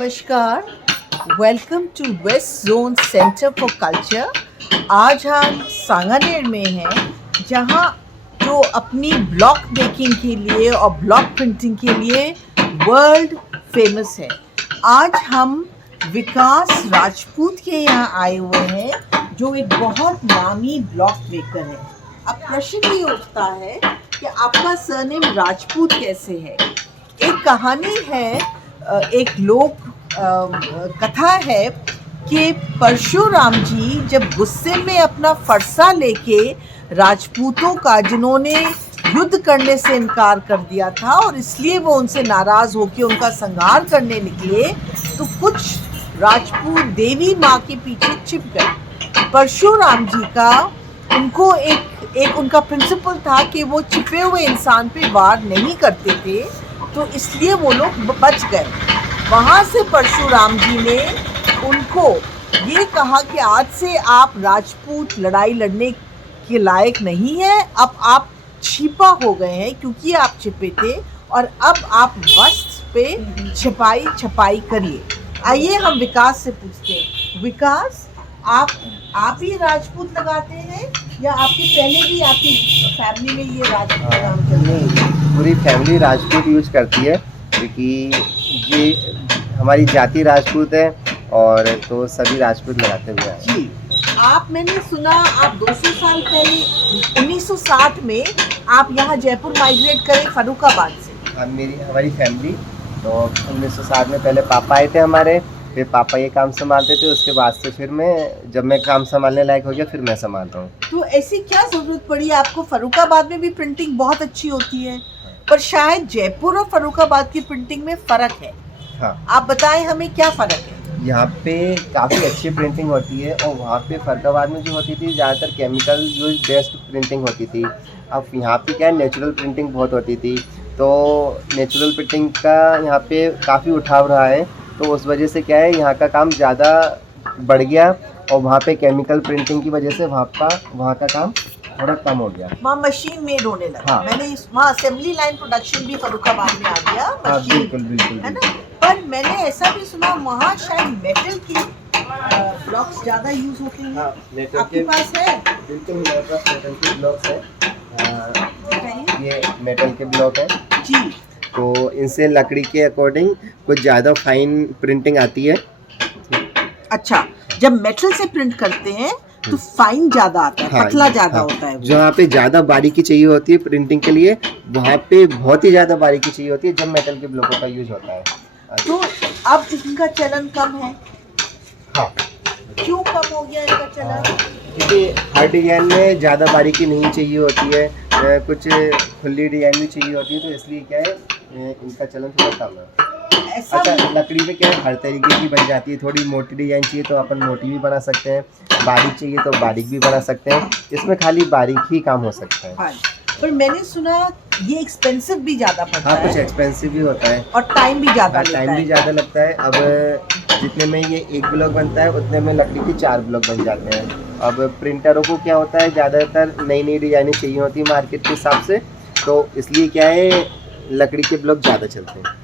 नमस्कार, welcome to west zone centre for culture. आज हम सांगानेर में हैं, जहां जो अपनी ब्लॉक मेकिंग के लिए और ब्लॉक प्रिंटिंग के लिए वर्ल्ड फेमस है। आज हम विकास राजपूत के यहाँ आए हुए हैं, जो एक बहुत नामी ब्लॉक मेकर है। अब प्रश्न ये उठता है कि आपका सरनेम राजपूत कैसे है। एक कहानी है, एक लोक कथा है कि परशुराम जी जब गुस्से में अपना फरसा लेके राजपूतों का, जिन्होंने युद्ध करने से इनकार कर दिया था और इसलिए वो उनसे नाराज़ होकर उनका संहार करने निकले, तो कुछ राजपूत देवी माँ के पीछे छिप गए। परशुराम जी का उनको एक उनका प्रिंसिपल था कि वो छिपे हुए इंसान पे वार नहीं करते थे, तो इसलिए वो लोग बच गए। वहाँ से परशुराम जी ने उनको ये कहा कि आज से आप राजपूत लड़ाई लड़ने के लायक नहीं हैं, अब आप छिपा हो गए हैं क्योंकि आप छिपे थे, और अब आप वस्त्र पे छपाई करिए। आइए हम विकास से पूछते हैं। विकास, आप ही राजपूत लगाते हैं या आपके पहले भी आपकी फैमिली में ये राजपूत काम चलता है? नहीं, पूरी फैमिली राजपूत यूज करती है, क्योंकि ये हमारी जाति राजपूत है और तो सभी राजपूत लगाते हुए हैं। जी, मैंने सुना आप 200 साल पहले 1960 में आप यहाँ जयपुर माइग्रेट करे फर्रुखाबाद से। हमारी फैमिली तो 1960 में पहले पापा आए थे हमारे, फिर पापा ये काम संभालते थे, उसके बाद से फिर जब मैं काम संभालने लायक हो गया फिर मैं संभालता हूँ। तो ऐसी क्या ज़रूरत पड़ी आपको? फर्रुखाबाद में भी प्रिंटिंग बहुत अच्छी होती है, पर शायद जयपुर और फर्रुखाबाद की प्रिंटिंग में फ़र्क है। हाँ, आप बताएं हमें क्या फ़र्क है। यहाँ पे काफ़ी अच्छी प्रिंटिंग होती है और वहाँ पे फर्रुखाबाद में जो होती थी ज़्यादातर केमिकल यूज बेस्ड प्रिंटिंग होती थी। अब यहाँ पे क्या है, नेचुरल प्रिंटिंग बहुत होती थी, तो नेचुरल प्रिंटिंग का यहाँ पे काफ़ी उठाव रहा है, तो उस वजह से क्या है, यहाँ का काम ज़्यादा बढ़ गया और वहाँ पे केमिकल प्रिंटिंग की वजह से वहाँ का काम थोड़ा कम हो गया। वहाँ मशीन मेड होने लगा। हाँ। मैंने वहाँ असेंबली लाइन प्रोडक्शन भी फर्रुखाबाद में आ गया। हाँ, बिल्कुल है ना। पर मैंने ऐसा भी सुना वहाँ शायद मेटल की ब्लॉक्स ज़्यादा यूज होते हैं। हाँ, आपके पास है? बिल्कुल, मेरे पास मेटल के ब्लॉक्स है। बताइए। ये मेटल के ब्लॉक है जी। तो इनसे लकड़ी के अकॉर्डिंग कुछ ज़्यादा फाइन प्रिंटिंग आती है। अच्छा, जब मेटल से प्रिंट करते हैं तो फाइन ज्यादा आता है, हाँ, पतला ज्यादा हाँ, होता है वो। जहाँ पे ज़्यादा बारीकी चाहिए होती है प्रिंटिंग के लिए, वहाँ पे बहुत ही ज़्यादा बारीकी चाहिए होती है जब मेटल के ब्लॉकों का यूज होता है। तो अब इनका चलन कम है। हाँ, क्यों कम हो गया इनका चलन? क्योंकि हर डिजाइन में ज़्यादा बारीकी नहीं चाहिए होती है, कुछ खुली डिजाइन भी चाहिए होती है, तो इसलिए क्या है, इनका चलन थोड़ा कम है। ऐसा अच्छा, लकड़ी में क्या है, हर तरीके की बन जाती है। थोड़ी मोटी डिजाइन चाहिए तो अपन मोटी भी बना सकते हैं, बारीक चाहिए तो बारीक भी बना सकते हैं, इसमें खाली बारीक ही काम हो सकता है। हाँ, पर मैंने सुना ये एक्सपेंसिव भी ज्यादा पड़ता हाँ, है। कुछ एक्सपेंसिव भी होता है और टाइम भी ज्यादा लेता टाइम भी है। ज़्यादा लगता है। अब जितने में ये एक ब्लॉक बनता है उतने में लकड़ी के 4 ब्लॉक बन जाते हैं। अब प्रिंटरों को क्या होता है, ज़्यादातर नई डिजाइनें चाहिए होती है मार्केट के हिसाब से, तो इसलिए क्या है, लकड़ी के ब्लॉक ज़्यादा चलते हैं।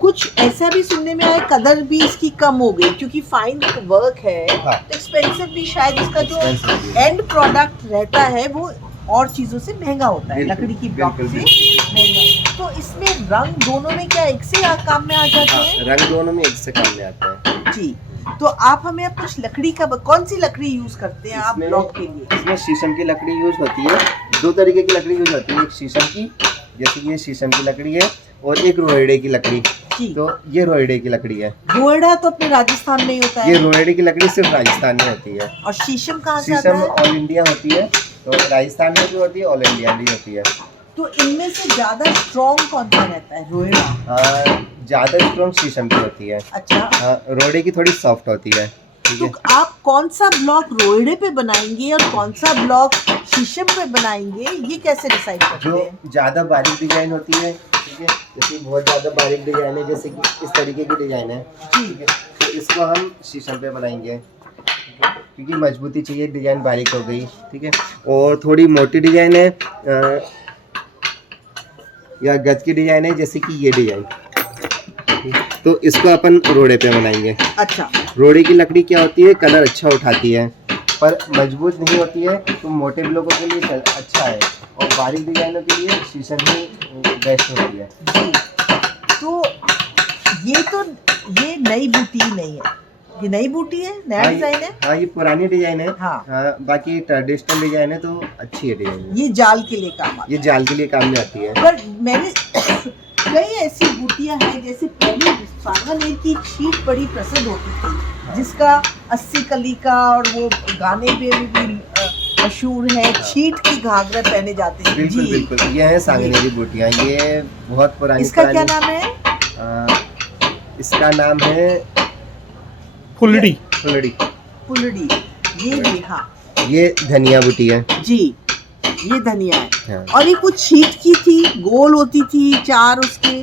कुछ ऐसा भी सुनने में आया कदर भी इसकी कम हो गई क्योंकि फाइन वर्क है। हाँ। तो एक्सपेंसिव भी शायद इसका जो Expensive भी। एंड प्रोडक्ट रहता है वो और चीजों से महंगा होता है, बिल्कुल, लकड़ी की ब्लॉक से बिल्कुल, महंगा। तो इसमें रंग दोनों में क्या एक से काम में आ जाते हाँ, हैं? रंग दोनों में एक से काम में आता है। जी। तो आप हमें अब कुछ लकड़ी का, कौन सी लकड़ी यूज करते हैं आप ब्लॉक के लिए? इसमें शीशम की लकड़ी यूज होती है। 2 तरीके की लकड़ी यूज होती है, एक शीशम की, जैसे ये शीशम की लकड़ी है, और एक रोहिड़े की लकड़ी। जी। तो ये रोहिड़े की लकड़ी है। रोहिड़ा तो अपने राजस्थान में ही होता ये है। रोहिड़े की लकड़ी सिर्फ राजस्थान में होती है। और शीशम कहाँ से आता शीशम है? ऑल इंडिया होती है, तो राजस्थान में भी होती है, ऑल इंडिया भी होती है। तो इनमें से ज्यादा स्ट्रॉन्ग कौन सा रहता है? रोहिड़ा। ज़्यादा स्ट्रॉन्ग शीशम की होती है। अच्छा। रोहिड़े की थोड़ी सॉफ्ट होती है। ठीक तो है। आप कौन सा ब्लॉक रोहिड़े पे बनाएंगे और कौन सा ब्लॉक शीशम पे बनाएंगे, ये कैसे डिसाइड करते जो हैं? ज़्यादा बारीक डिजाइन होती है, ठीक है, जैसे बहुत ज़्यादा बारीक डिजाइन है, जैसे कि इस तरीके की डिजाइन है, ठीक है, तो इसको हम शीशम पे बनाएंगे, ठीक है, क्योंकि मजबूती चाहिए, डिजाइन बारीक हो गई, ठीक है। और थोड़ी मोटी डिजाइन है या गज की डिजाइन है, जैसे कि ये डिजाइन, तो इसको अपन रोड़े पे बनाएंगे। अच्छा, रोड़े की लकड़ी क्या होती है, कलर अच्छा उठाती है पर मजबूत नहीं होती है, तो मोटे ब्लॉकों के लिए अच्छा है और बारीक डिजाइनों के लिए शीशम ही बेस्ट होती है। जी। तो ये नई बूटी नहीं है, ये नई बूटी है, नया डिजाइन है। हाँ, ये पुरानी डिजाइन है। हाँ। बाकी ट्रेडिशनल डिजाइन है तो अच्छी है डिजाइन। ये जाल के लिए काम आती है। ये जाल के लिए काम में आती है। पर मैंने कई ऐसी बूटियां हैं, जैसे पहले सांगानेर की शीट बड़ी प्रसिद्ध होती थी, जिसका 80 कली का और वो गाने में भी मशहूर है, छीट की घाघरा पहने जाते हैं। बिल्कुल बिल्कुल, ये है सांगनेरी बूटियां, ये बहुत पुरानी। इसका क्या नाम है? इसका नाम है फुलड़ी। पुलड़ी। ये भी, हाँ, ये धनिया बूटी है जी, ये धनिया है। हाँ। और ये कुछ शीट की थी, गोल होती थी, चार उसके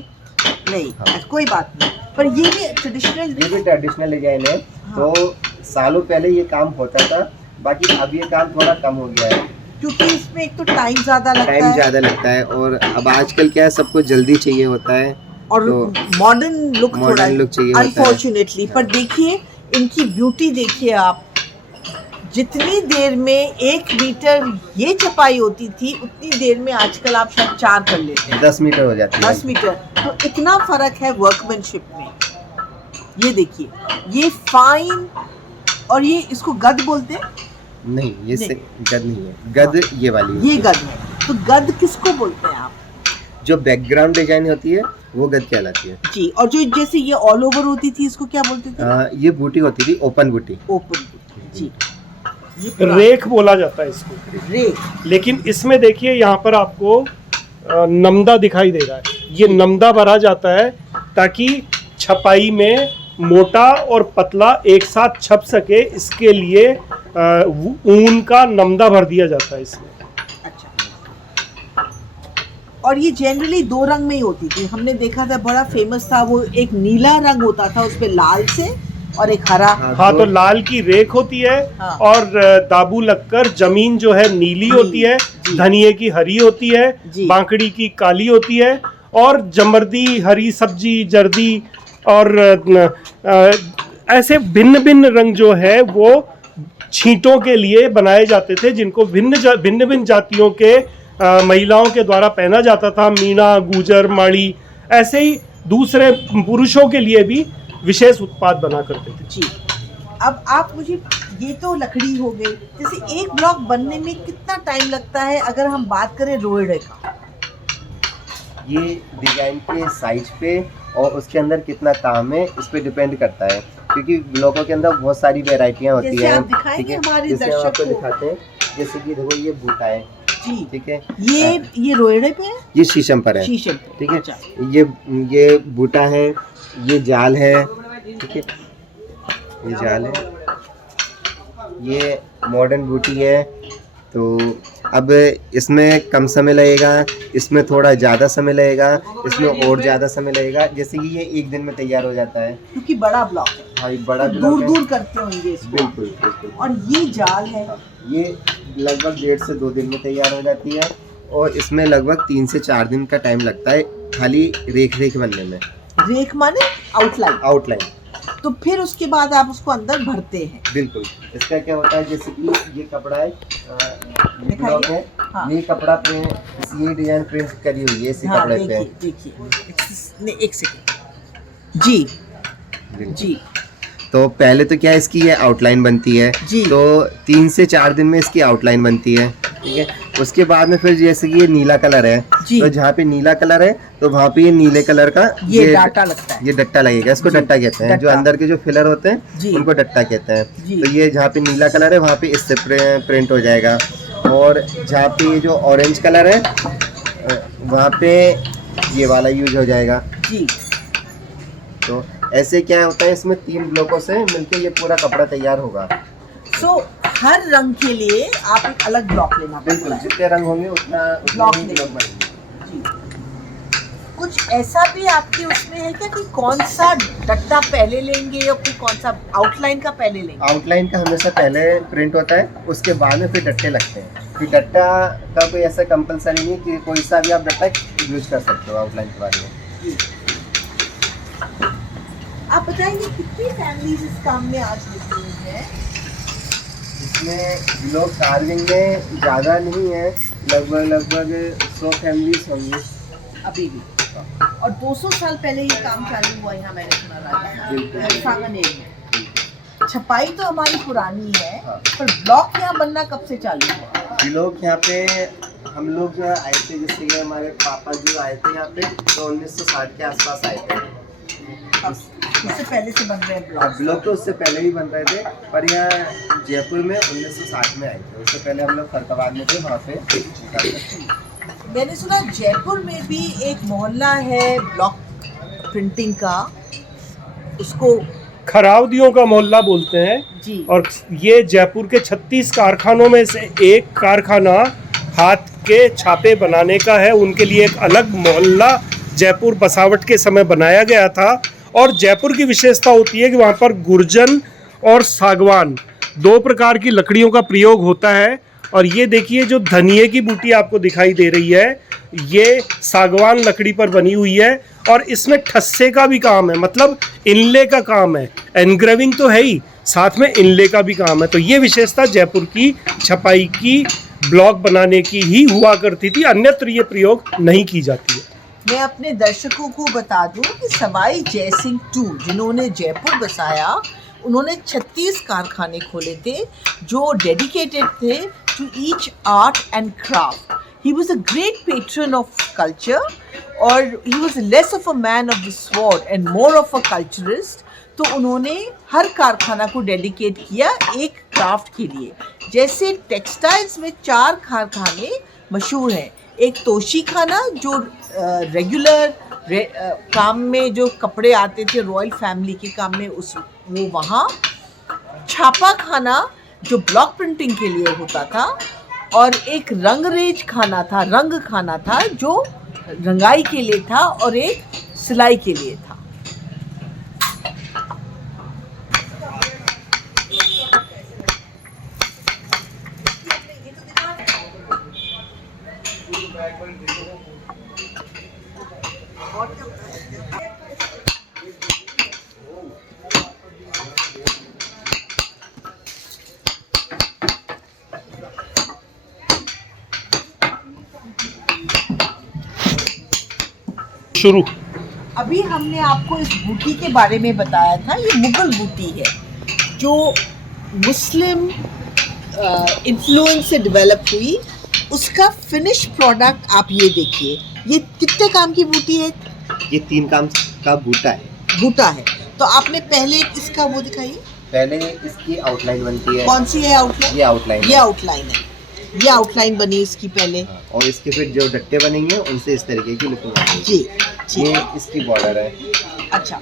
नहीं। हाँ। कोई बात नहीं, पर ये भी ट्रेडिशनल डिजाइन है। हाँ। तो सालों पहले ये काम होता था, बाकी अब ये काम थोड़ा कम हो गया है क्योंकि इसमें एक तो टाइम ज्यादा लगता है और अब आजकल क्या है, सबको जल्दी चाहिए होता है और तो मॉडर्न लुक थोड़ा चाहिए अनफॉर्चुनेटली। पर देखिए इनकी ब्यूटी, देखिए आप, जितनी देर में 1 मीटर ये छपाई होती थी, उतनी देर में आजकल आप शायद 4 कर लेते हैं। 10 मीटर हो जाती है। 10 मीटर, तो इतना फर्क है वर्कमैनशिप में। ये देखिए, ये फाइन, और ये इसको गद बोलते हैं। नहीं, ये गद नहीं है, गद ये वाली ये गद है। तो गद किसको बोलते हैं आप? जो बैकग्राउंड डिजाइन होती है वो गद कहलाती है जी। और जो जैसे ये ऑल ओवर होती थी, इसको क्या बोलते थे? ये बूटी होती थी, ओपन बूटी। ओपन बूटी, जी। रेख बोला जाता है इसको, रेख। लेकिन इसमें देखिए यहाँ पर आपको नमदा दिखाई दे रहा है। ये नमदा भरा जाता है ताकि छपाई में मोटा और पतला एक साथ छप सके, इसके लिए ऊन का नमदा भर दिया जाता है इसमें। अच्छा। और ये जनरली 2 रंग में ही होती थी। हमने देखा था, बड़ा फेमस था वो, एक नीला रंग होता था उस पे लाल से, और एक हरा। हाँ, तो लाल की रेख होती है। हाँ। और दाबू लगकर जमीन जो है नीली होती है, धनिये की हरी होती है, बांकड़ी की काली होती है, और जमर्दी हरी सब्जी, जर्दी और ऐसे भिन्न भिन्न रंग जो है वो छींटों के लिए बनाए जाते थे, जिनको भिन्न भिन्न जातियों के महिलाओं के द्वारा पहना जाता था। मीणा, गुजर, माड़ी, ऐसे ही दूसरे पुरुषों के लिए भी विशेष उत्पाद बना करते थे। जी। अब आप मुझे, ये तो लकड़ी हो गई, जैसे एक ब्लॉक बनने में कितना टाइम लगता है अगर हम बात करें रोड़े का? ये डिजाइन के साइज पे और उसके अंदर कितना काम है, इस पे डिपेंड करता है, क्योंकि ब्लॉकों के अंदर बहुत सारी वेराइटियां होती जैसे हैं। आप दिखाएंगे हमारे जैसे हम दर्शक आपको को। दिखाते हैं, जैसे कि देखो ये बूटा है, जी, ठीक है। ये रोड़े पे है, ये शीशम पर है, शीशम पे, ठीक है। अच्छा। ये बूटा है, ये जाल है, ठीक है, ये जाल है, ये मॉडर्न बूटी है। तो अब इसमें कम समय लगेगा, इसमें थोड़ा ज़्यादा समय लगेगा, इसमें और ज़्यादा समय लगेगा। जैसे कि ये 1 दिन में तैयार हो जाता है, क्योंकि बड़ा ब्लॉक है। हाँ, ये बड़ा तो ब्लॉक है। दूर करते होंगे इसको। बिल्कुल बिल्कुल। और ये जाल है, ये लगभग 1.5 से 2 दिन में तैयार हो जाती है, और इसमें लगभग 3 से 4 दिन का टाइम लगता है खाली रेख बनने में। रेख माने आउटलाइन। तो फिर उसके बाद आप उसको अंदर भरते हैं। बिल्कुल। इसका क्या होता है, जैसे कि ये कपड़ा है, ये ब्लॉक है, हाँ। ये कपड़ा पे ये डिजाइन प्रिंट करी हुई है इसी कपड़े पे। देखिए, एक सेकंड। जी जी। तो पहले तो क्या है, इसकी ये आउटलाइन बनती है जी। तो 3 से 4 दिन में इसकी आउटलाइन बनती है, ठीक है। उसके बाद में फिर जैसे कि ये नीला कलर है, जी। तो जहाँ पे नीला कलर है तो वहाँ पे ये नीले कलर का ये डाटा लगता है, ये डट्टा लगेगा। इसको डट्टा कहते हैं, जो अंदर के जो फिलर होते हैं उनको डट्टा कहते हैं। तो ये जहाँ पे नीला कलर है वहाँ पे इससे प्रिंट हो जाएगा, और जहाँ पे ये जो ऑरेंज कलर है वहाँ पे ये वाला यूज हो जाएगा जी। तो ऐसे क्या होता है, इसमें 3 ब्लॉकों से मिलके ये पूरा कपड़ा तैयार होगा। हर रंग के लिए आप एक अलग ब्लॉक लेना पड़ता बिल्कुल, है। जितने रंग होंगे उतना ब्लॉक ही लेना बनेंगे। जी। कुछ ऐसा भी आपके उसमें है क्या कि कौन सा डट्टा पहले लेंगे या फिर कौन सा आउटलाइन का पहले लेंगे? आउटलाइन का हमेशा पहले प्रिंट होता है, उसके बाद में फिर डट्टे लगते हैं। फिर डट्टा का कोई ऐसा कंपलसरी नहीं कि कोई सा भी आप डट्टा यूज कर सकते हो आउटलाइन के बारे में। आप बताएंगे कितनी फैमिलीज इस काम में आज लगी हुई है? इसमें ब्लॉक कार्विंग में ज़्यादा नहीं है, लगभग 100 फैमिलीज होंगी अभी भी। और 200 साल पहले ये काम चालू हुआ यहाँ, मैंने सुना राजस्थान सांगानेर में। छपाई तो हमारी पुरानी है, हाँ। पर ब्लॉक यहाँ बनना कब से चालू हुआ? ब्लॉक यहाँ पे हम लोग जो आए थे, जैसे कि हमारे पापा जो आए थे यहाँ पे, तो 1960 के आसपास आए थे। उससे पहले से बन रहे हैं ब्लॉक? ब्लॉक तो उससे पहले भी बन रहे थे, पर यहाँ जयपुर में 1960 में आए थे। उससे पहले हम लोग फरकाबाद में थे, वहाँ पे। मैंने सुना जयपुर में भी एक मोहल्ला है ब्लॉक प्रिंटिंग का, उसको खरावदियों का मोहल्ला बोलते हैं जी। और ये जयपुर के 36 कारखानों में से एक कारखाना हाथ के छापे बनाने का है। उनके लिए एक अलग मोहल्ला जयपुर बसावट के समय बनाया गया था। और जयपुर की विशेषता होती है कि वहाँ पर गुर्जन और सागवान 2 प्रकार की लकड़ियों का प्रयोग होता है। और ये देखिए जो धनिये की बूटी आपको दिखाई दे रही है, ये सागवान लकड़ी पर बनी हुई है और इसमें ठस्से का भी काम है, मतलब इनले का काम है। एनग्रेविंग तो है ही, साथ में इनले का भी काम है। तो ये विशेषता जयपुर की छपाई की ब्लॉक बनाने की ही हुआ करती थी, अन्यत्र ये प्रयोग नहीं की जाती है। मैं अपने दर्शकों को बता दूं कि सवाई जयसिंह II, जिन्होंने जयपुर बसाया, उन्होंने 36 कारखाने खोले थे जो डेडिकेटेड थे to each art and craft. He was a great patron of culture और he was less of a man of the sword and more of a culturist. तो उन्होंने हर कारखाना को डेडिकेट किया एक क्राफ्ट के लिए। जैसे टेक्सटाइल्स में 4 कारखाने मशहूर हैं। एक तोशी खाना जो रेगुलर काम में जो कपड़े आते थे रॉयल फैमिली के काम में, वो वहाँ। छापा खाना जो ब्लॉक प्रिंटिंग के लिए होता था, और एक रंगरेज खाना था, रंग खाना था जो रंगाई के लिए था, और एक सिलाई के लिए था। शुरू। अभी हमने आपको इस बूटी के बारे में बताया था। ये मुगल बूटी है जो मुस्लिम इन्फ्लुएंस से डेवलप हुई। उसका फिनिश प्रोडक्ट आप ये देखिए। ये कितने काम की बूटी है? ये 3 काम का बूटा है। बूटा है। तो आपने पहले इसका वो दिखाइए। पहले इसकी आउटलाइन बनती है। कौन सी है आउटलाइन? ये आउटलाइन। ये आउटलाइन है। ये आउटलाइन बनी इसकी पहले। और इसके फिर जो डट्टे बनेंगे उनसे इस तरीके की लुकिंग आएगी। जी। ये इसकी बॉर्डर है। अच्छा,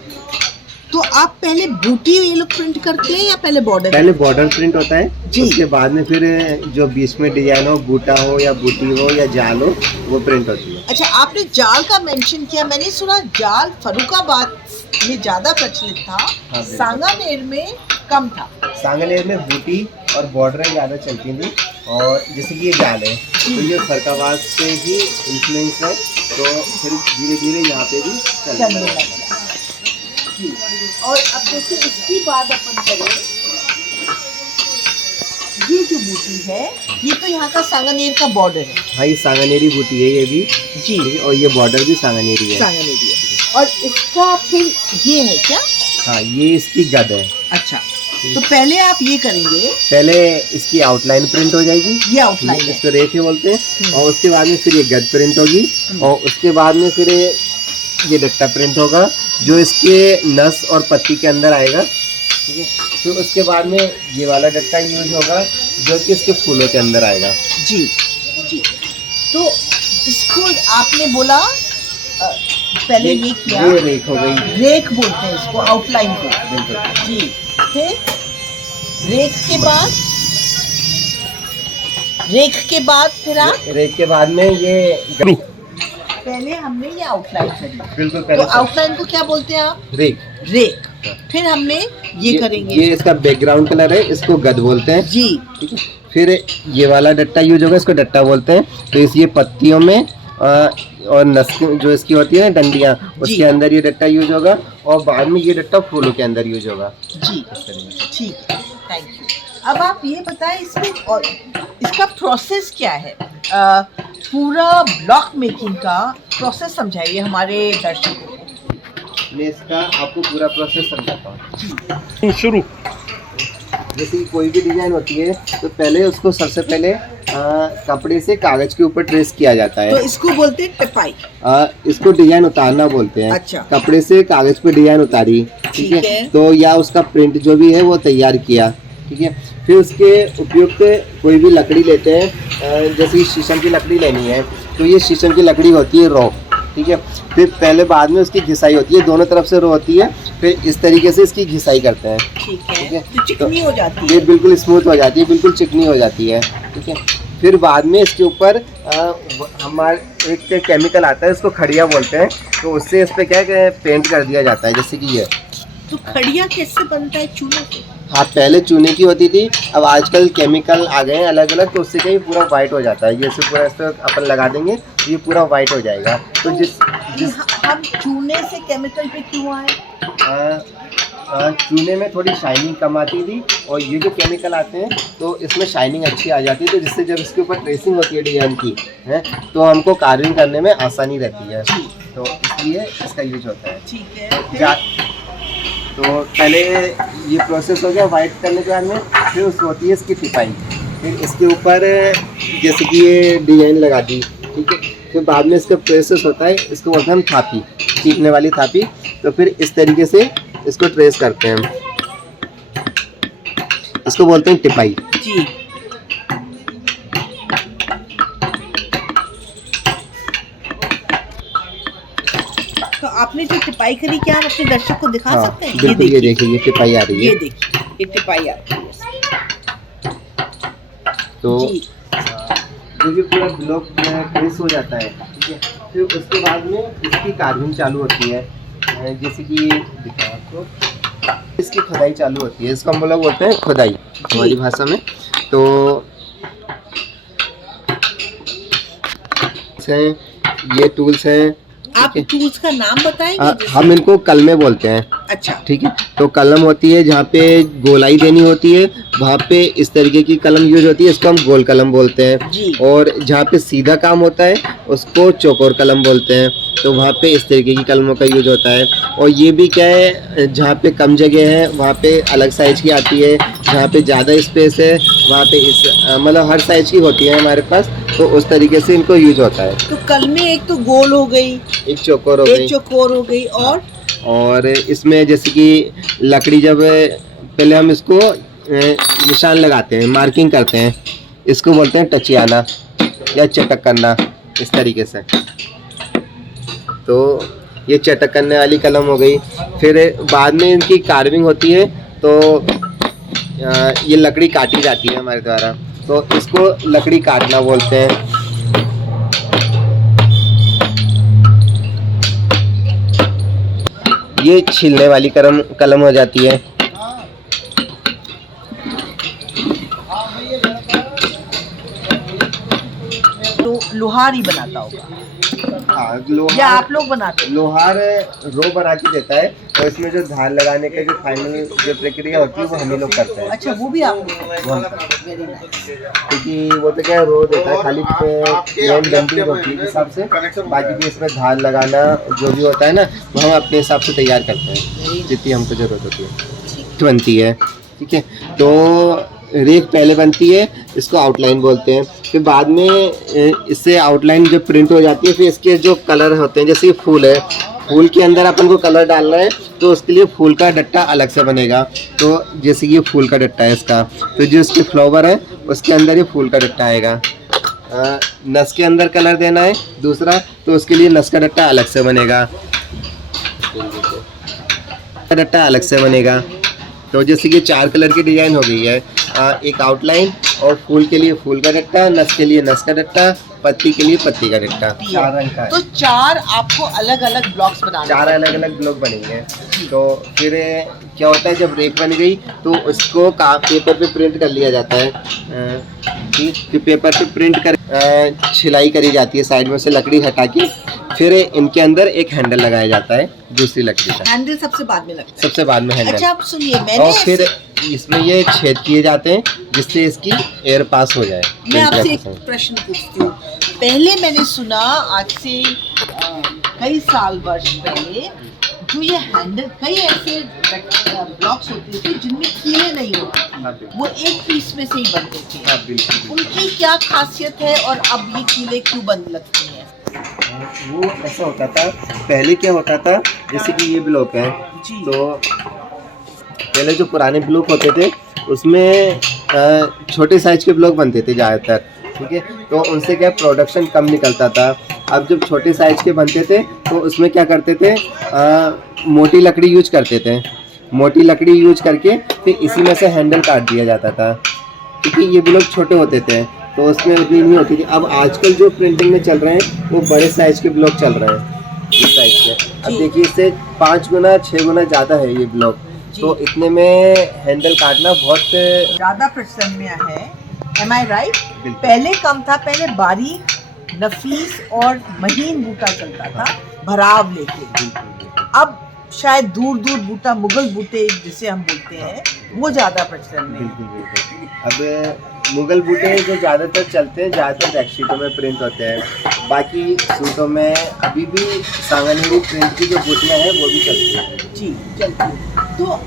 तो आप पहले बूटी ये लोग प्रिंट करते हैं या पहले बॉर्डर? पहले बॉर्डर प्रिंट होता है जी। उसके बाद में फिर जो बीच में डिजाइन हो, बूटा हो या बूटी हो या जाल हो, वो प्रिंट होती है। अच्छा, आपने जाल का मेंशन किया। मैंने सुना जाल फर्रुखाबाद में ज्यादा प्रचलित था। हाँ, सांगानेर में कम था। सांगानेर में बूटी और बॉर्डरें ज़्यादा चलती थी। और जैसे कि ये जाल है तो ये फरकाबाद से ही इन्फ्लुएंस है, तो फिर धीरे धीरे यहाँ पे भी चलने लगा। जी। और अब जैसे इसकी बात अपन करें, ये जो बूटी है ये तो यहाँ का सांगानेर का बॉर्डर है। हाँ, ये सांगानेरी बूटी है ये भी जी। और ये बॉर्डर भी सांगानेरी है। सांगानेरी है। और इसका फिर ये है क्या? हाँ, ये इसकी गद है। अच्छा, तो पहले आप ये करेंगे। पहले इसकी आउटलाइन प्रिंट हो जाएगी। ये आउटलाइन है। इसको रेखे बोलते हैं। और उसके बाद में फिर ये गद प्रिंट होगी। और उसके बाद में फिर ये डट्टा प्रिंट होगा जो इसके नस और पत्ती के अंदर आएगा। ठीक है, फिर उसके बाद में ये वाला डट्टा यूज होगा जो कि इसके फूलों के अंदर आएगा। जी जी। तो इसको आपने बोला पहले ये किया। ये रेख हो गई। रेख बोलते हैं इसको, आउटलाइन को। बिल्कुल। जी। फिर रेख के बाद फिर आप रेख के बाद में ये पहले हमने ये आउटलाइन करी। बिल्कुल। तो पहले आउटलाइन को क्या बोलते हैं आप? रेख। रेख। फिर हमने ये करेंगे। ये इसका बैकग्राउंड कलर है, इसको गद बोलते हैं। जी। ठीक है, फिर ये वाला डट्टा यूज होगा, इसको डट्टा बोलते हैं। तो इस ये पत्तियों में और नस जो इसकी होती है डंडियाँ, उसके अंदर ये डट्टा यूज होगा और बाद में ये डट्टा फूलों के अंदर यूज होगा। जी ठीक है, थैंक यू। अब आप ये बताएं इसमें और इसका प्रोसेस क्या है, पूरा ब्लॉक मेकिंग का प्रोसेस समझाइए हमारे दर्शकों को। मैं इसका आपको पूरा प्रोसेस समझाता हूँ। शुरू। जैसे कि कोई भी डिजाइन होती है तो पहले उसको सबसे पहले कपड़े से कागज के ऊपर ट्रेस किया जाता है। तो इसको बोलते हैं टिपाई। इसको डिजाइन उतारना बोलते हैं। अच्छा। कपड़े से कागज पे डिजाइन उतारी, ठीक है, तो या उसका प्रिंट जो भी है वो तैयार किया, ठीक है। फिर उसके उपयुक्त कोई भी लकड़ी लेते हैं, जैसे शीशम की लकड़ी लेनी है तो ये शीशम की लकड़ी होती है रॉ, ठीक है। फिर पहले बाद में उसकी घिसाई होती है, दोनों तरफ से रो होती है, फिर इस तरीके से इसकी घिसाई करते हैं, ठीक है, ठीक है। तो चिकनी हो जाती है, ये बिल्कुल स्मूथ हो जाती है, बिल्कुल चिकनी हो जाती है, ठीक है। फिर बाद में इसके ऊपर हमारे एक केमिकल आता है, उसको खड़िया बोलते हैं, तो उससे इस पर क्या है पेंट कर दिया जाता है, जैसे कि ये। तो खड़िया कैसे बनता है? चूने से? हाँ, पहले चूने की होती थी, अब आजकल केमिकल आ गए हैं अलग अलग, तो उससे क्या पूरा वाइट हो जाता है। ये से पूरा इस पर अपन लगा देंगे तो ये पूरा वाइट हो जाएगा। तो जिस हम चूने से केमिकल पे क्यों आए? चूने में थोड़ी शाइनिंग कम आती थी और ये जो केमिकल आते हैं तो इसमें शाइनिंग अच्छी आ जाती है, तो जिससे जब इसके ऊपर ट्रेसिंग होती है डिजाइन की है तो हमको कार्विंग करने में आसानी रहती है, तो इसलिए इसका यूज होता है। ठीक है। तो पहले ये प्रोसेस हो गया वाइट करने के बाद में, फिर उसको होती है इसकी टिपाई। फिर इसके ऊपर जैसे कि ये डिजाइन लगा दी, ठीक है। फिर बाद में इसका प्रोसेस होता है, इसको बोलते हैं हम थापी, चीपने वाली थापी। तो फिर इस तरीके से इसको ट्रेस करते हैं, इसको बोलते हैं टिपाई। जी। तो आपने जो टिपाई करी क्या आप अपने दर्शक को दिखा सकते हैं? बिल्कुल, ये देखिए ये टिपाई आ रही है, ये देखिए ये टिपाई आ रही है। तो जी। जो पूरा ब्लॉक ट्रेस हो जाता है, ठीक है। फिर उसके बाद में इसकी कार्विंग चालू होती है, जैसे कि दिखा आपको, इसकी खुदाई चालू होती है, इसको हम लोग बोलते हैं खुदाई हमारी भाषा में। तो ये टूल्स हैं, आप टूल्स का नाम बताएंगे? हम इनको कलमे बोलते हैं। अच्छा, ठीक है। तो कलम होती है जहाँ पे गोलाई देनी होती है, वहाँ पे इस तरीके की कलम यूज होती है, इसको हम गोल कलम बोलते हैं जी। और जहाँ पे सीधा काम होता है उसको चौकोर कलम बोलते हैं, तो वहाँ पे इस तरीके की कलमों का यूज होता है। और ये भी क्या है, जहाँ पे कम जगह है वहाँ पे अलग साइज की आती है, जहाँ पे ज़्यादा स्पेस है वहाँ पे इस मतलब हर साइज की होती है हमारे पास, तो उस तरीके से इनको यूज होता है। तो कलमे एक तो गोल हो गई, एक चौकोर हो गई, एक चौकोर हो गई, और इसमें जैसे कि लकड़ी जब पहले हम इसको निशान लगाते हैं, मार्किंग करते हैं, इसको बोलते हैं टचियाना या चटक करना, इस तरीके से। तो ये चटक करने वाली कलम हो गई। फिर बाद में इनकी कार्विंग होती है, तो ये लकड़ी काटी जाती है हमारे द्वारा, तो इसको लकड़ी काटना बोलते हैं। ये छीलने वाली कलम हो जाती है। तो लोहार ही बनाता होगा हाँ, या आप लोग बनाते हैं? लोहार रो बना के देता है और इसमें जो धार लगाने का जो फाइनल जो प्रक्रिया होती है वो हम ही लोग करते हैं। अच्छा, वो भी आप लोग? Very nice. क्योंकि वो तो क्या रो देता है खाली प्लेन डंडी होती है हिसाब से, बाकी भी इसमें धार लगाना जो भी होता है ना वो हम अपने हिसाब से तैयार करते हैं जितनी हमको जरूरत होती है बनती है, ठीक है। तो रेक पहले बनती है, इसको आउटलाइन बोलते हैं। फिर बाद में इससे आउटलाइन जब प्रिंट हो जाती है, फिर इसके जो कलर होते हैं, जैसे ये फूल है, फूल के अंदर अपन को कलर डालना है तो उसके लिए फूल का डट्टा अलग से बनेगा। तो जैसे ये फूल का डट्टा है इसका, तो जो इसके फ्लावर है उसके अंदर ये फूल का डट्टा आएगा। नस के अंदर कलर देना है दूसरा, तो उसके लिए नस का डट्टा अलग से बनेगा, डट्टा अलग से बनेगा। तो जैसे कि 4 कलर की डिजाइन हो गई है, एक आउटलाइन, और फूल के लिए फूल का डट्टा, नस के लिए नस का डट्टा, पत्ती के लिए पत्ती का डट्टा, 4 रंग का है। तो 4 आपको अलग अलग ब्लॉक्स बनाने 4 अलग अलग ब्लॉक बनेंगे। तो फिर क्या होता है, जब रेक बन गई तो उसको पेपर पे प्रिंट कर लिया जाता है। फिर पेपर पे प्रिंट कर छिलाई करी जाती है साइड में से लकड़ी हटा के। फिर इनके अंदर एक हैंडल लगाया जाता है दूसरी लकड़ी का। हैंडल सबसे बाद में लगता है। सबसे बाद में हैंडल। अच्छा, आप सुनिए, मैंने और फिर इसमें ये छेद किए जाते हैं जिससे इसकी एयर पास हो जाए। मैं आपसे एक प्रश्न पूछती हूँ। पहले मैंने सुना, आज से कई साल वर्ष पहले, जो ये हैंडल, कई ऐसे ब्लॉक्स होते थे जिनमें कीले नहीं होते, वो एक पीस में से ही बनते थे। उनकी क्या खासियत है और अब ये कीले क्यों बन लगती हैं? वो ऐसा होता था, पहले क्या होता था, जैसे कि ये ब्लॉक है, तो पहले जो पुराने ब्लॉक होते थे उसमें छोटे साइज के ब्लॉक बनते थे ज़्यादातर, ठीक है। तो उनसे क्या प्रोडक्शन कम निकलता था। अब जब छोटे साइज के बनते थे तो उसमें क्या करते थे, मोटी लकड़ी यूज करते थे। मोटी लकड़ी यूज करके फिर इसी में से हैंडल काट दिया जाता था, क्योंकि ये ब्लॉक छोटे होते थे तो उसमें उतनी नहीं होती थी। अब आजकल जो प्रिंटिंग में चल रहे हैं वो बड़े साइज के ब्लॉक चल रहे हैं, इस साइज के। अब देखिए, इससे 5 गुना 6 गुना ज़्यादा है ये ब्लॉक, तो इतने में हैंडल काटना बहुत ज़्यादा प्रचलन में है। एम आई राइट? पहले कम था, पहले बारीक, नफीस और महीन बूटा चलता था, भराव लेके। अब शायद दूर दूर बूटा, मुगल बूटे जिसे हम बोलते हैं, वो ज़्यादा प्रचलन में है। अब मुगल बूटे जो ज़्यादातर चलते हैं, ज़्यादातर बेडशीटों में प्रिंट होते हैं। बाकी सूटों में अभी भी सांगानेरी प्रिंट की जो बूटियाँ हैं वो भी चलती हैं। जी, चलती है। तो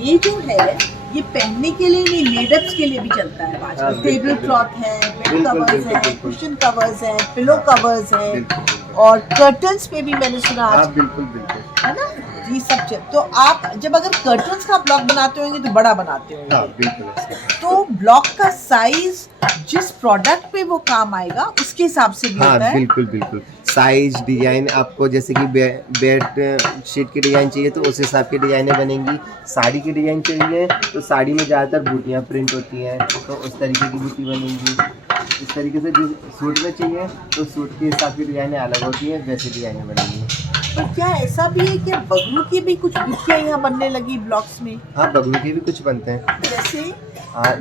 ये जो है, ये पहनने के लिए नहीं, लेडअप्स के लिए भी चलता है आजकल। टेबल क्लॉथ है, बेड कवर्स है, कुशन कवर्स है, पिलो कवर्स है, और कर्टन्स पे भी मैंने सुना आज, बिल्कुल बिल्कुल, है ना, ये सब चल। तो आप जब अगर कर्टन्स का ब्लॉक बनाते होंगे तो बड़ा बनाते होंगे। हाँ बिल्कुल। तो ब्लॉक का साइज जिस प्रोडक्ट पे वो काम आएगा उसके हिसाब से भी होता है। बिल्कुल बिल्कुल। साइज, डिजाइन, आपको जैसे कि बेड शीट की डिजाइन चाहिए तो उस हिसाब की डिजाइनें बनेंगी। साड़ी की डिजाइन चाहिए तो साड़ी में ज़्यादातर बूटियाँ प्रिंट होती हैं, तो उस तरीके की बूटी बनेंगी। इस तरीके से जो सूट में चाहिए तो सूट के हिसाब की डिजाइनें अलग होती हैं, वैसे डिजाइनें बनेंगी। तो क्या ऐसा भी है कि बगरू की भी कुछ बुटियाँ यहाँ बनने लगी ब्लॉक्स में? हाँ, बगरू के भी कुछ बनते हैं।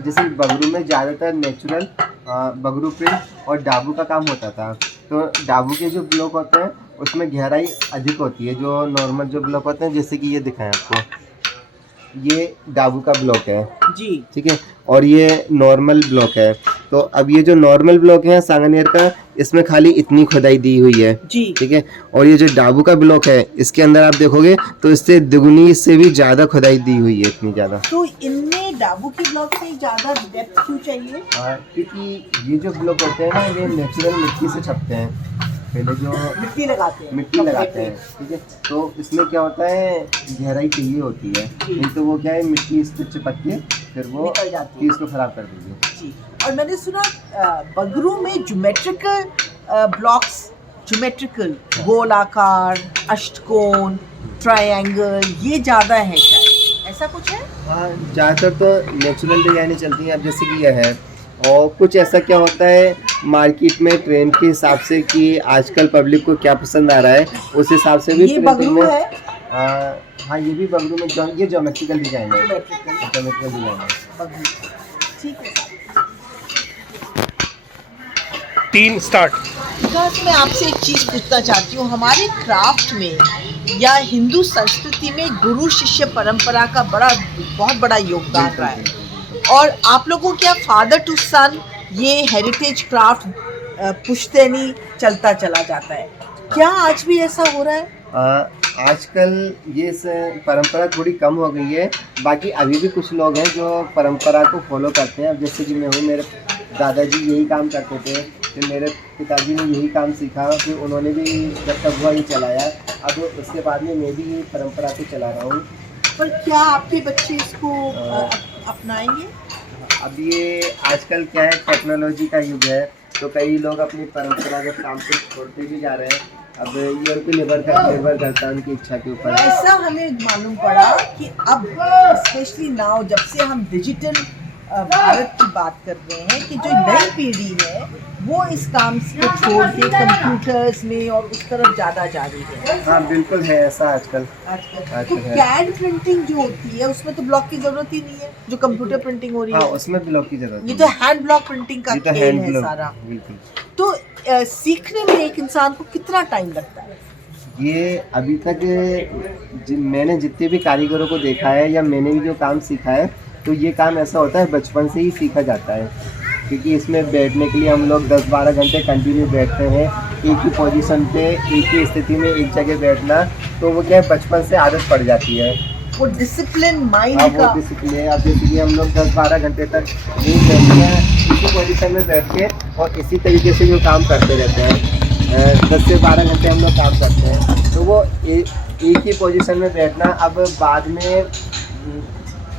जैसे बगरू में ज़्यादातर नेचुरल बगरू प्रिंट और डाबू का काम होता था। तो डाबू के जो ब्लॉक होते हैं उसमें गहराई अधिक होती है। जो नॉर्मल जो ब्लॉक होते हैं, जैसे कि ये दिखाएं आपको, ये डाबू का ब्लॉक है जी, ठीक है, और ये नॉर्मल ब्लॉक है। तो अब ये जो नॉर्मल ब्लॉक है सांगानेर का, इसमें खाली इतनी खुदाई दी हुई है जी, ठीक है। और ये जो डाबू का ब्लॉक है, इसके अंदर आप देखोगे तो इससे दुगुनी से भी ज़्यादा खुदाई दी हुई है, इतनी ज़्यादा। तो इनमें डाबू के ब्लॉक में ज़्यादा डेप्थ क्यों चाहिए? क्योंकि ये जो ब्लॉक होते हैं ना, ये नेचुरल मिट्टी से छपते हैं। पहले जो मिट्टी लगाते हैं, ठीक है। तो इसमें क्या होता है, गहराई चाहिए होती है, नहीं तो वो क्या है, मिट्टी इस पर चिपक के फिर वो निकल जाती है, इसको खराब कर देगी। जी। और मैंने सुना बगरू में ज्योमेट्रिकल ब्लॉक्स, ज्योमेट्रिकल गोलाकार, अष्टकोण, ट्रायंगल, ये ज़्यादा है शायद, ऐसा कुछ है? हाँ, ज़्यादातर तो नेचुरल डिजाइनें चलती हैं। अब जैसे कि यह है, और कुछ ऐसा क्या होता है मार्केट में ट्रेंड के हिसाब से कि आजकल पब्लिक को क्या पसंद आ रहा है, उस हिसाब से भी ये बगरू है। हाँ, ये भी बगरू में ये ज्योमेट्रिकल डिजाइन है, ज्योमेट्रिकल डिजाइन है बगरू, ठीक है। 3 स्टार्ट। विकास, मैं आपसे एक चीज़ पूछना चाहती हूँ। हमारे क्राफ्ट में या हिंदू संस्कृति में गुरु शिष्य परंपरा का बहुत बड़ा योगदान रहा है, और आप लोगों क्या फादर टू सन ये हेरिटेज क्राफ्ट पुश्तैनी चलता चला जाता है, क्या आज भी ऐसा हो रहा है? आजकल ये परंपरा थोड़ी कम हो गई है। बाकी अभी भी कुछ लोग हैं जो परंपरा को फॉलो करते हैं। अब जैसे कि मैं हूँ, मेरे दादाजी यही काम करते थे, फिर मेरे पिताजी ने यही काम सीखा, फिर उन्होंने भी जब तक हुआ ये चलाया। अब उसके बाद में मैं भी ये परंपरा को चला रहा हूँ। पर क्या आपके बच्चे इसको अपनाएंगे? अब ये आजकल क्या है, टेक्नोलॉजी का युग है, तो कई लोग अपनी परंपरागत काम को छोड़ते भी जा रहे हैं। अब ये उन पर निर्भर करता है, उनकी इच्छा के ऊपर। ऐसा हमें मालूम पड़ा कि अब स्पेशली नाउ, जब से हम डिजिटल भारत की बात कर रहे हैं कि जो नई पीढ़ी है वो इस काम को छोड़ के कंप्यूटर्स में और उस तरफ ज़्यादा जा रही है। हाँ बिल्कुल है ऐसा आजकल। तो कैड प्रिंटिंग जो होती है उसमें तो ब्लॉक की जरूरत ही नहीं है, जो कंप्यूटर प्रिंटिंग हो रही हाँ है उसमें ब्लॉक की जरूरत ये तो हैंड ब्लॉक प्रिंटिंग का खेल है सारा। बिल्कुल। तो सीखने में एक इंसान को कितना टाइम लगता है? ये अभी तक मैंने जितने भी कारीगरों को देखा है या मैंने भी जो काम सीखा है, तो ये काम ऐसा होता है बचपन से ही सीखा जाता है, क्योंकि इसमें बैठने के लिए हम लोग 10-12 घंटे कंटिन्यू बैठते हैं एक ही पोजीशन पे, एक ही स्थिति में एक जगह बैठना, तो वो क्या है बचपन से आदत पड़ जाती है। वो डिसिप्लिन माइंड हाँ का वो डिसिप्लिन है। अब जैसे कि हम लोग 10-12 घंटे तक यही बैठते हैं इसी पोजीशन में बैठ के और इसी तरीके से जो काम करते रहते हैं, 10 से 12 घंटे हम लोग काम करते हैं, तो वो एक ही पोजीशन में बैठना। अब बाद में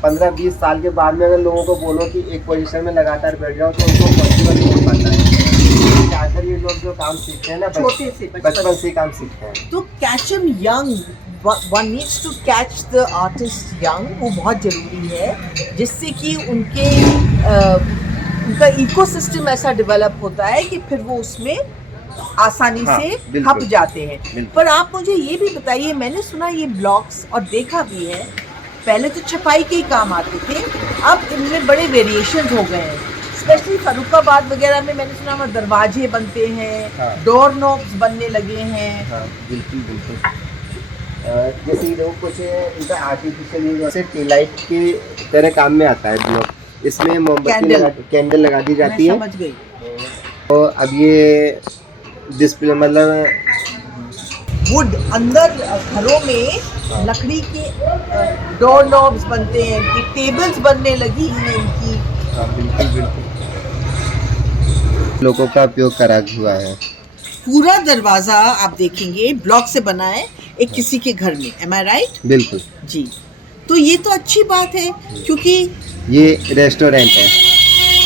15-20 साल के बाद में अगर लोगों को बोलो कि एक पोजीशन में लगातार बैठ जाओ तो उनको पॉसिबल नहीं हो पाता है। ज़्यादातर ये लोग जो काम सीखते हैं ना छोटे से बचपन से काम सीखते हैं। तो catch him young, one needs to catch the artist young, वो बहुत ज़रूरी है जिससे कि उनका इकोसिस्टम ऐसा डेवलप होता है कि फिर वो उसमें आसानी हाँ, से बिल्कुल। खप जाते हैं। बिल्कुल। पर आप मुझे ये भी बताइए, मैंने सुना ये ब्लॉक्स और देखा भी है, पहले तो छपाई के ही काम आते थे, अब इनमें बड़े वेरिएशन हो गए हैं। स्पेशली फरुखाबाद वगैरह में मैंने सुना वहाँ दरवाजे बनते हैं, हाँ। डोर नॉब्स बनने लगे हैं। हाँ बिल्कुल बिल्कुल। जैसे ये लोग कुछ इनका आर्टिफिशियल यूज जैसे टेलाइट की तरह काम में आता है ब्लॉक। इसमें मोमबत्ती कैंडल लगा दी जाती है। समझ गई। तो अब ये डिस्प्ले मतलब वुड अंदर घरों में लकड़ी के डोर नॉब्स बनते हैं, इनकी टेबल्स बनने लगी हैं इनकी। हाँ, बिल्कुल बिल्कुल लोगों का उपयोग करा हुआ है। पूरा दरवाजा आप देखेंगे ब्लॉक से बना है एक किसी के घर में, एम आई राइट? बिल्कुल जी। तो ये तो अच्छी बात है क्योंकि ये रेस्टोरेंट है।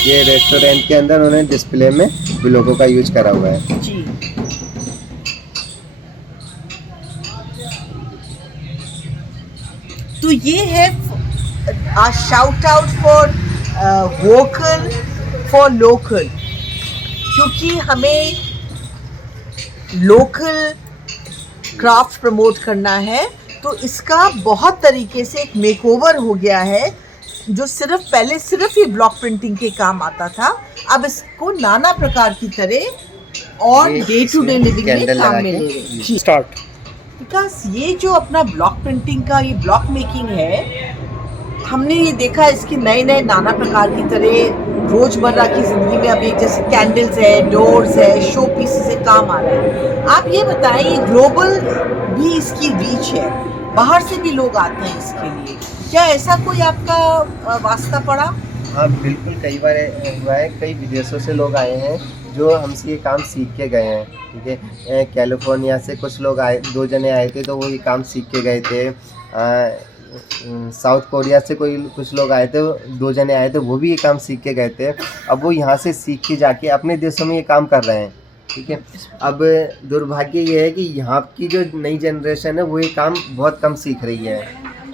ये रेस्टोरेंट के अंदर उन्होंने डिस्प्ले में ब्लॉकों का यूज करा हुआ है। जी तो ये है shout out for vocal for local, क्योंकि हमें लोकल क्राफ्ट प्रमोट करना है, तो इसका बहुत तरीके से एक मेकओवर हो गया है। जो पहले सिर्फ ये ब्लॉक प्रिंटिंग के काम आता था, अब इसको नाना प्रकार की तरह और डे टू डे लिविंग में काम में ले रहे हैं। स्टार्ट। बिकॉज ये जो अपना ब्लॉक प्रिंटिंग का ये ब्लॉक मेकिंग है, हमने ये देखा इसके नए नए नाना प्रकार की तरह रोजमर्रा की जिंदगी में अभी जैसे कैंडल्स है, डोर्स है, शो पीसेस से काम आ रहा है। आप ये बताएं, ये ग्लोबल भी इसकी रीच है, बाहर से भी लोग आते हैं इसके लिए, क्या ऐसा कोई आपका वास्ता पड़ा? हाँ बिल्कुल, कई बार हुआ है, कई विदेशों से लोग आए हैं जो हमसे ये काम सीख के गए हैं। ठीक है, कैलिफोर्निया से कुछ लोग आए, 2 जने आए थे तो वो ये काम सीख के गए थे। साउथ कोरिया से कुछ लोग आए थे, 2 जने आए थे, वो भी ये काम सीख के गए थे। अब वो यहाँ से सीख के जाके अपने देशों में ये काम कर रहे हैं। ठीक है, अब दुर्भाग्य ये है कि यहाँ की जो नई जनरेशन है वो ये काम बहुत कम सीख रही है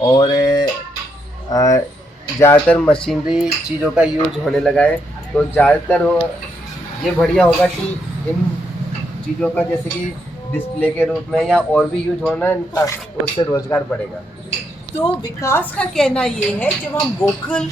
और ज़्यादातर मशीनरी चीज़ों का यूज होने लगा है। तो ज़्यादातर ये बढ़िया होगा कि इन चीज़ों का जैसे कि डिस्प्ले के रूप में या और भी यूज होना इनका, तो उससे रोजगार बढ़ेगा। तो विकास का कहना ये है, जब हम वोकल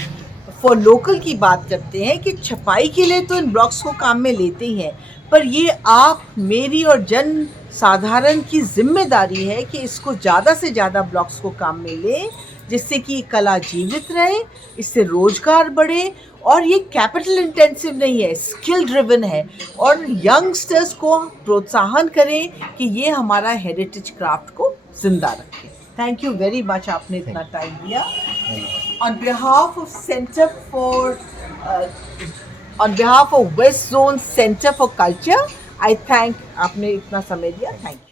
फॉर लोकल की बात करते हैं कि छपाई के लिए तो इन ब्लॉक्स को काम में लेते ही हैं, पर ये आप मेरी और जन साधारण की जिम्मेदारी है कि इसको ज़्यादा से ज़्यादा ब्लॉक्स को काम में लें, जिससे कि कला जीवित रहे, इससे रोजगार बढ़े। और ये कैपिटल इंटेंसिव नहीं है, स्किल ड्रिवन है, और यंगस्टर्स को प्रोत्साहन करें कि ये हमारा हेरिटेज क्राफ्ट को जिंदा रखें। थैंक यू वेरी मच, आपने इतना टाइम दिया। On behalf of waste zone centre for culture, I thank, आपने इतना समय दिया, थैंक यू।